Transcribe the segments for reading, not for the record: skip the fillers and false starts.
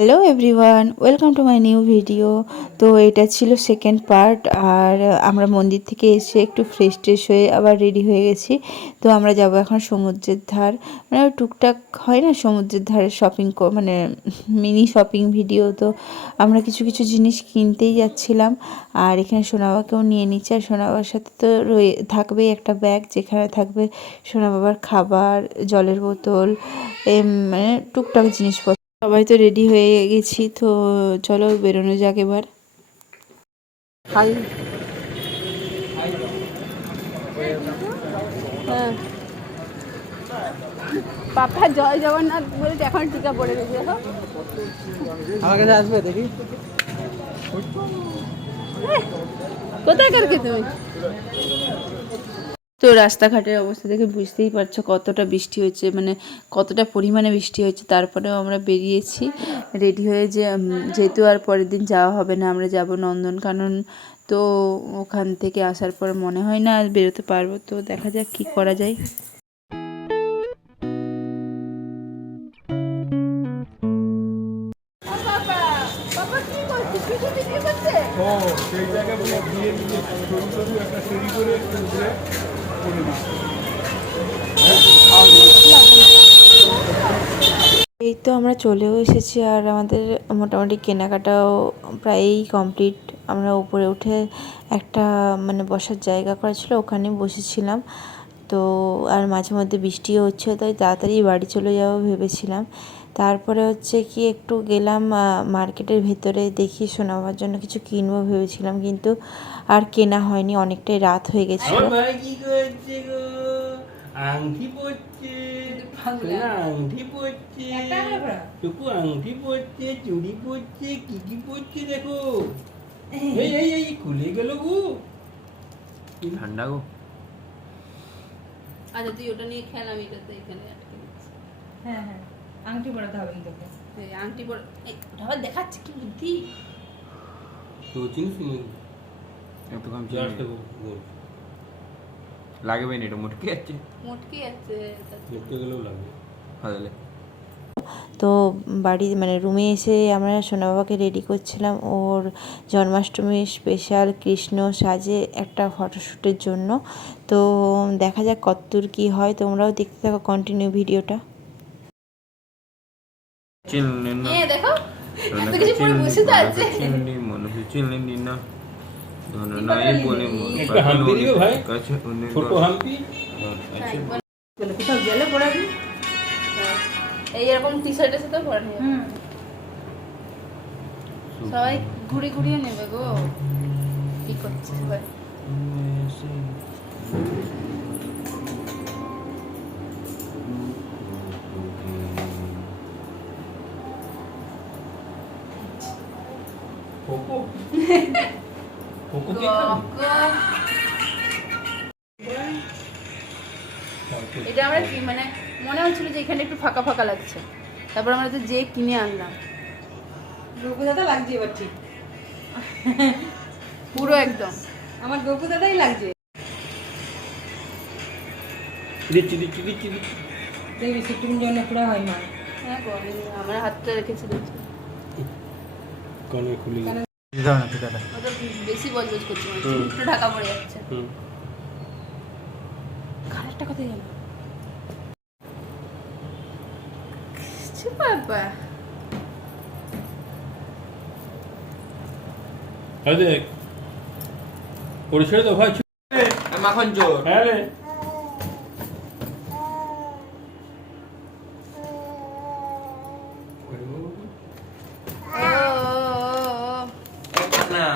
Hello everyone, welcome to my new video. তো এটা ছিল সেকেন্ড পার্ট। আর আমরা মন্দির থেকে এসে একটু ফ্রেশ ট্রেশ হয়ে আবার রেডি হয়ে গেছি। তো আমরা যাব এখন সমুদ্রের ধার, মানে টুকটাক হয় না সমুদ্রের ধারে শপিং, মানে মিনি শপিং ভিডিও। তো আমরা কিছু কিছু জিনিস কিনতেই যাচ্ছিলাম। আর এখানে সোনা বাবাকেও নিয়ে নিচ্ছে। আর সোনা বাবার সাথে তো থাকবেই একটা ব্যাগ, যেখানে থাকবে সোনা বাবার খাবার, জলের বোতল, মানে টুকটাক জিনিসপত্র। সবাই তো রেডি হয়ে গেছি, তো চলো বেরোনো যাক এবার। হ্যাঁ, পাপা জয় জগন্নাথ বলে এখন টিকা পড়ে গেছে। আমার কাছে আসবে দেখি কোথায় কারকে তুমি? তো রাস্তাঘাটের অবস্থা দেখে বুঝতেই পারছো কতটা বৃষ্টি হয়েছে, মানে কতটা পরিমাণে বৃষ্টি হয়েছে। তারপরেও আমরা বেরিয়েছি রেডি হয়ে, যেহেতু আর পরের দিন যাওয়া হবে না, আমরা যাব নন্দনকানন। তো ওখান থেকে আসার পর মনে হয় না আর বেরোতে পারবো, তো দেখা যাক কি করা যায়। এই তো আমরা চলেও এসেছি, আর আমাদের মোটামুটি কেনাকাটাও প্রায়ই কমপ্লিট। আমরা উপরে উঠে একটা মানে বসার জায়গা করা ছিল, ওখানে বসেছিলাম। তো আর মাঝে মধ্যে বৃষ্টিও হচ্ছে, তাই তাড়াতাড়ি বাড়ি চলে যাবো ভেবেছিলাম। তারপরে হচ্ছে কি একটু গেলাম মার্কেটের ভেতরে, দেখি শোনাবার জন্য কিছু কিনবো ভেবেছিলাম, কিন্তু আর কেনা হয়নি, অনেকটাই রাত হয়ে গেছিলো। আংটি পড়ছে, আংটি পড়ছে, টুকু আংটি পড়ছে, চুড়ি পড়ছে, কি পড়ছে দেখো। এই এই এই খুলে গেল গো, ঠান্ডা গো। আচ্ছা তুই ওটা নিয়ে খেল, আমি এটাতে এখানে আটকে দিচ্ছি। হ্যাঁ হ্যাঁ, আংটি পরাতে হবে তোকে। এই আংটি পরে ওটা আবার দেখাচ্ছে কি বুদ্ধি। তো চিনিস নি একটু কম জাস্ট গোল লাগবে না, এটা মুটকি আছে, মোটকে আছে দেখতে গেলেও লাগবে হাজালে। তো বাড়ি মানে রুমে এসে আমরা সোনা বাবাকে রেডি করছিলাম ওর জন্মাষ্টমীর স্পেশাল কৃষ্ণ সাজে একটা ফটোশ্যুটের জন্য। তো দেখা যাক কতদূর কী হয়, তোমরাও দেখতে থাকো কন্টিনিউ ভিডিওটা। চিনলি না, হ্যাঁ দেখো এত কিছু পরে বসে তো আছে। চিনলি মনে হয় চিনলি না, ধন নাই বলে একটা হাম্পি দিও ভাই, কাছে অনেক ছোট হাম্পি। চলো কোথাও গেলে পরাবি। এই এরকম টি শার্টের সাথে পরে নিয়ে সবাই ঘুরে ঘুরিয়ে নেবে গো। কি করছে সবাই? কোকো কোকো কে এটা আমরা কি মানে মনে হচ্ছিল যে এখানে একটু ফাঁকা ফাঁকা লাগছে, তারপর আমরা তো যে কিনে আনলাম গপু দাদা লাগছে এবার ঠিক, পুরো একদম আমার গপু দাদাই লাগছে। দিচ্ছি দিচ্ছি দিচ্ছি দিচ্ছি। দেখবি সিটুকুন জন্য পুরো হয় মা। হ্যাঁ গো, আমার হাতটা রেখেছি দেখছি। কানে খুলে গেল। দাও না ঠিকাটা। ও তো বেশি বজবজ করছে, একটু ঢাকা পড়ে যাচ্ছে। কালারটা কোথায় গেল? বাবা দেখ পরিষ্কার তো ভাই, মাখন চোর। হ্যাঁ রে না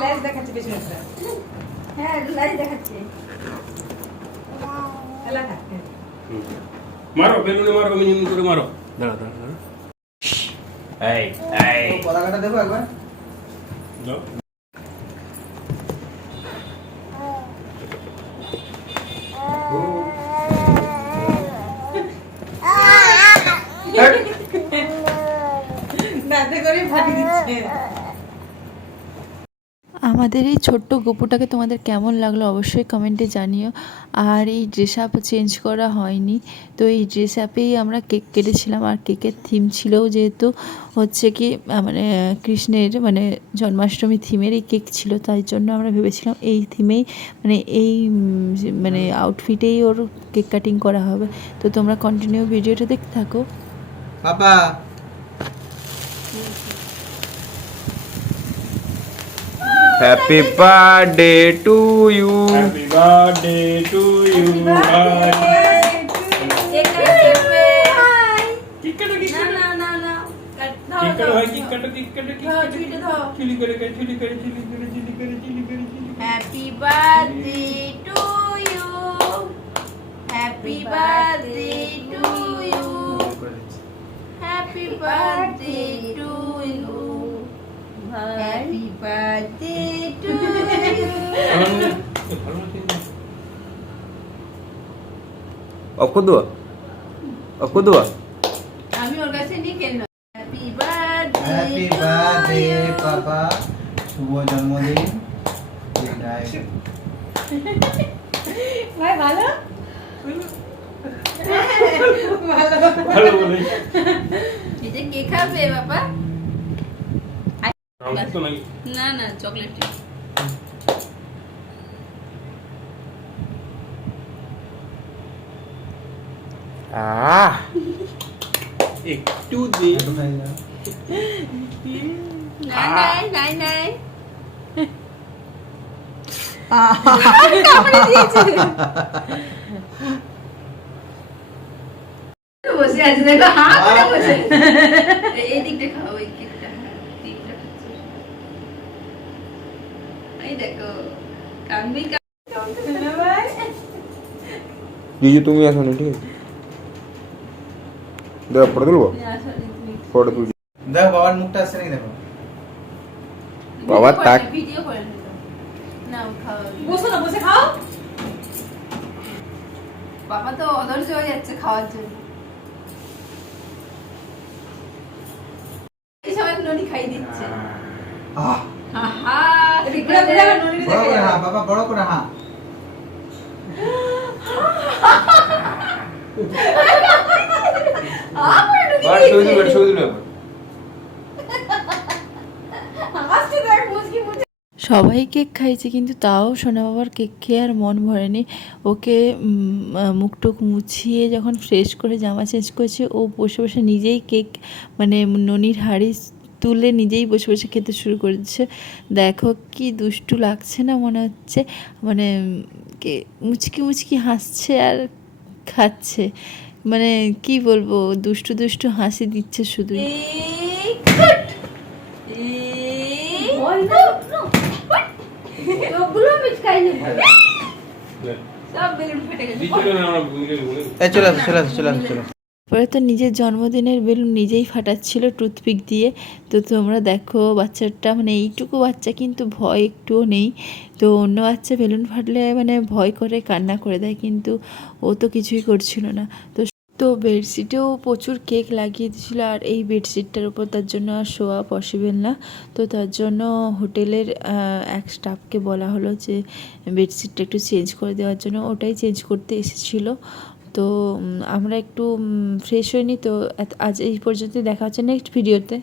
লাইট দেখাচ্ছে পেছনেরটা। হ্যাঁ লাইট দেখাচ্ছে। খেলা থাকতে মারো, বেলুনে মারো, মিনিমিন করে মারো। দাঁড়া দাঁড়া দাঁড়া, এই এই কলাকাটা দেবো একবার। দাও। দাঁতে করে ফাটি দিচ্ছে। আমাদের এই ছোট্ট গপুটাকে তোমাদের কেমন লাগলো অবশ্যই কমেন্টে জানিও। আর এই ড্রেস আপ চেঞ্জ করা হয়নি, তো এই ড্রেস আপেই আমরা কেক কেটেছিলাম। আর কেকের থিম ছিল যেহেতু হচ্ছে কি মানে কৃষ্ণের মানে জন্মাষ্টমী থিমেরই কেক ছিল, তাই জন্য আমরা ভেবেছিলাম এই থিমেই মানে এই মানে আউটফিটেই ওর কেক কাটিং করা হবে। তো তোমরা কন্টিনিউ ভিডিওটা দেখতে থাকো। পাপা happy birthday to you. Happy birthday to you. Happy birthday to you, happy birthday to you, happy birthday to you, happy birthday to you. অকুদুয়া অকুদুয়া। আমি ওর কাছে নিয়ে কেন হ্যাপি বার্থডে হ্যাপি বার্থডে পাপা, শুভ জন্মদিন। ভাই ভালো ভালো বলে এটা কে খাবে বাবা? আমার তো নাই। না না চকলেট। একটু দে। নাই নাই নাই। বসে আছে দেখো, হা করে বসে। এই দিকটা খাও, ওই দিকটা দিকটা খাচ্ছে। এই দেখো কামবি না ভাই দিদি তুমি আসো না, ঠিক আছে? দেখো ফটো তুলবো, ফটো তুলছি। দেখো বাবার মুখটা আসছে নাকি দেখো। বাবা তাক ভিডিও করে নিল না, খাও। বসো না, বসে খাও। বাবা তো অধৈর্য হয়ে যাচ্ছে খাওয়ার জন্য। এই সবাই ননি খাই দিচ্ছে। আহ, আহা ঘুরে ঘুরে আবার ননির বড় দিকে করে যাও। হা বাবা, বড় করে হা। আসছে দেখ মুচকি মুচকি। সবাই কেক খাইছে কিন্তু তাও সোনা বাবার কেক খেয়ে আর মন ভরেনি। ওকে মুখটুক মুছিয়ে যখন ফ্রেশ করে জামা চেঞ্জ করেছে, ও বসে বসে নিজেই কেক মানে ননির হাঁড়ি তুলে নিজেই বসে বসে খেতে শুরু করেছে। দেখো কি দুষ্টু লাগছে না, মনে হচ্ছে মানে কে মুচকি মুচকি হাসছে আর খাচ্ছে, মানে কি বলবো, দুষ্টু দুষ্টু হাসি দিচ্ছে শুধু। চোখগুলো পিচকাই নেবে, সব বেলুন ফেটে গেছে। দিচ্ছিল না আমরা ভুলে বলে। এই চলে আসো চলে আসো চলে আসো চলো। পরে তো নিজের জন্মদিনের বেলুন নিজেই ফাটাচ্ছিল টুথপিক দিয়ে। তো তোমরা দেখো বাচ্চাটা মানে এইটুকু বাচ্চা কিন্তু ভয় একটুও নেই। তো অন্য বাচ্চা বেলুন ফাটলে মানে ভয় করে কান্না করে দেয়, কিন্তু ও তো কিছুই করছিল না। তো বেডশিটেও প্রচুর কেক লাগিয়ে দিয়েছিলো, আর এই বেডশিটটার উপর তার জন্য আর শোয়া পসিবল না। তো তার জন্য হোটেলের এক স্টাফকে বলা হলো যে বেডশিটটা একটু চেঞ্জ করে দেওয়ার জন্য, ওটাই চেঞ্জ করতে এসেছিলো। তো আমরা একটু ফ্রেশ হইনি। তো আজ এই পর্যন্ত, দেখা হচ্ছে নেক্সট ভিডিওতে।